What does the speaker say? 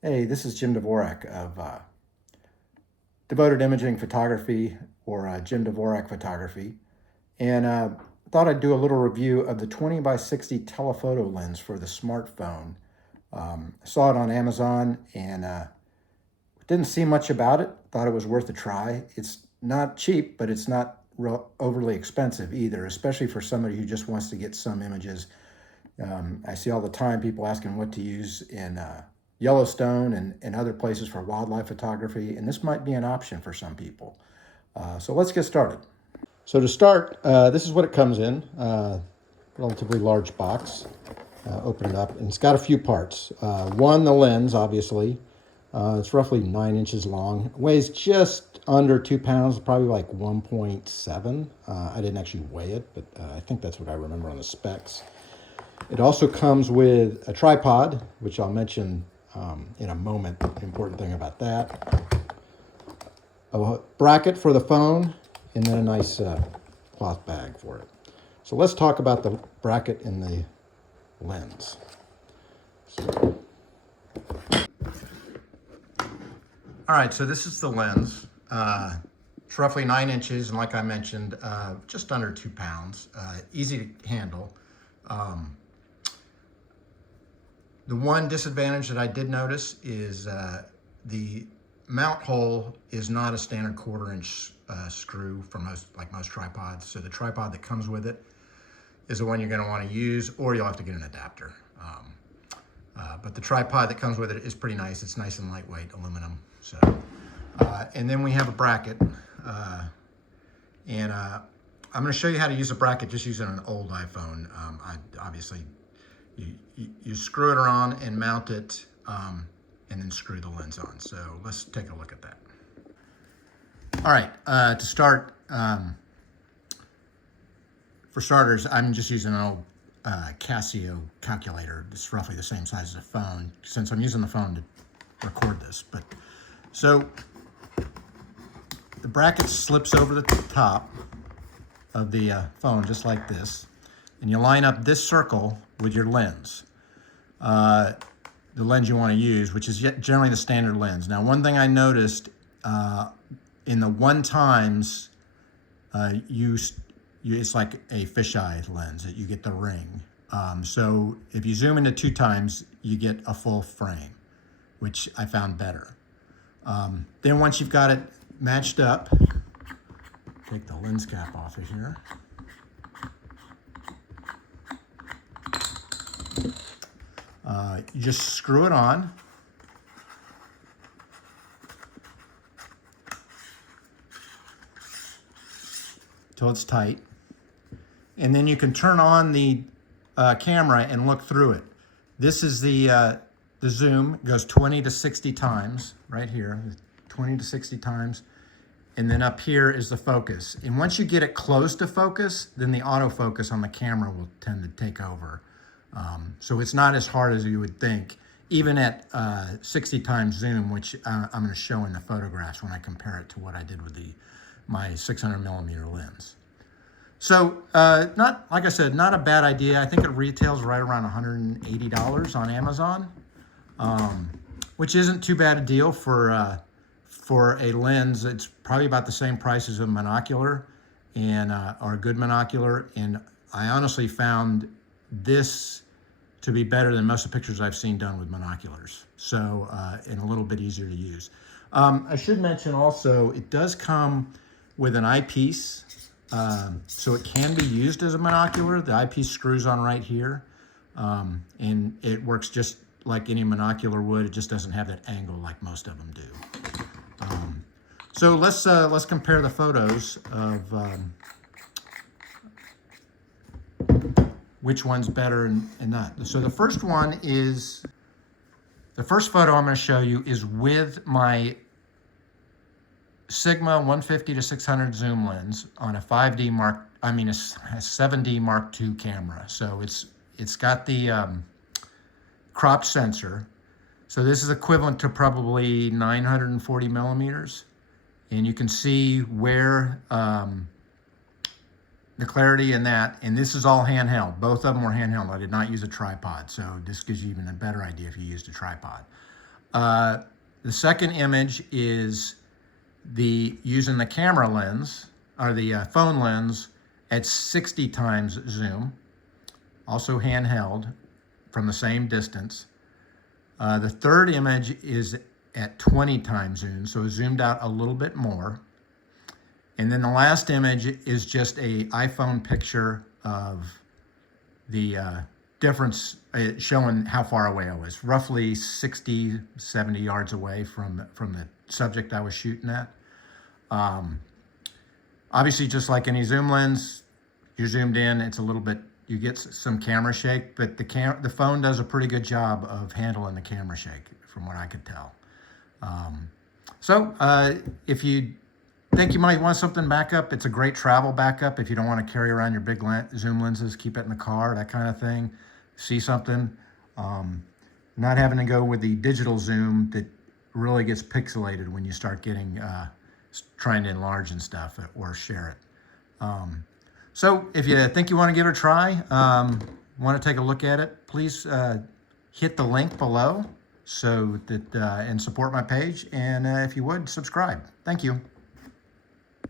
Hey, this is Jim Dvorak of Devoted Imaging Photography, or Jim Dvorak Photography. And thought I'd do a little review of the 20-60 telephoto lens for the smartphone. I saw it on Amazon and didn't see much about it. Thought it was worth a try. It's not cheap, but it's not overly expensive either, especially for somebody who just wants to get some images. I see all the time people asking what to use in Yellowstone and other places for wildlife photography, and this might be an option for some people. So let's get started. So to start, this is what it comes in, relatively large box. Open it up, and it's got a few parts. One, the lens, obviously. It's roughly 9 inches long. It weighs just under 2 pounds, probably like 1.7. I didn't actually weigh it, but I think that's what I remember on the specs. It also comes with a tripod, which I'll mention in a moment, the important thing about that. A bracket for the phone, and then a nice cloth bag for it. So let's talk about the bracket and the lens. All right, so this is the lens. It's roughly 9 inches, and like I mentioned, just under 2 pounds. Easy to handle. The one disadvantage that I did notice is the mount hole is not a standard 1/4 inch screw for most tripods. So the tripod that comes with it is the one you're going to want to use, or you'll have to get an adapter. But the tripod that comes with it is pretty nice. It's nice and lightweight, aluminum. So, and then we have a bracket, and I'm going to show you how to use a bracket just using an old iPhone. Obviously, you screw it around and mount it, and then screw the lens on. So let's take a look at that. All right, to start, for starters, I'm just using an old Casio calculator. It's roughly the same size as a phone, since I'm using the phone to record this. But so the bracket slips over the top of the phone just like this, and you line up this circle with your lens, the lens you want to use, which is generally the standard lens. Now, one thing I noticed in the 1x, it's like a fisheye lens that you get the ring. So if you zoom into 2x, you get a full frame, which I found better. Then once you've got it matched up, take the lens cap off of here. You just screw it on. Till it's tight. And then you can turn on the camera and look through it. This is the zoom. It goes 20 to 60 times right here, 20 to 60 times. And then up here is the focus. And once you get it close to focus, then the autofocus on the camera will tend to take over. So it's not as hard as you would think, even at 60 times zoom, which I'm going to show in the photographs when I compare it to what I did with my 600mm lens. So, like I said, not a bad idea. I think it retails right around $180 on Amazon, which isn't too bad a deal for a lens. It's probably about the same price as a monocular, and or a good monocular. And I honestly found this to be better than most of the pictures I've seen done with monoculars. So, and a little bit easier to use. I should mention also, it does come with an eyepiece. So it can be used as a monocular. The eyepiece screws on right here, and it works just like any monocular would. It just doesn't have that angle like most of them do. So let's compare the photos of which one's better and not. So the first photo I'm going to show you is with my Sigma 150 to 600 zoom lens on a 7D Mark II camera. So it's got the crop sensor. So this is equivalent to probably 940 millimeters. And you can see where the clarity in that, and this is all handheld. Both of them were handheld. I did not use a tripod, so this gives you even a better idea if you used a tripod. The second image is using the camera lens, or the phone lens, at 60 times zoom, also handheld from the same distance. The third image is at 20 times zoom, so zoomed out a little bit more. And then the last image is just a iPhone picture of the difference, showing how far away I was, roughly 60, 70 yards away from the subject I was shooting at. Obviously, just like any zoom lens, you're zoomed in, it's a little bit, you get some camera shake, but the phone does a pretty good job of handling the camera shake, from what I could tell. If you think you might want something backup, it's a great travel backup. If you don't want to carry around your big zoom lenses, keep it in the car, that kind of thing. See something, not having to go with the digital zoom that really gets pixelated when you start getting trying to enlarge and stuff or share it. So if you think you want to give it a try, want to take a look at it, please hit the link below so that and support my page, and if you would, subscribe. Thank you.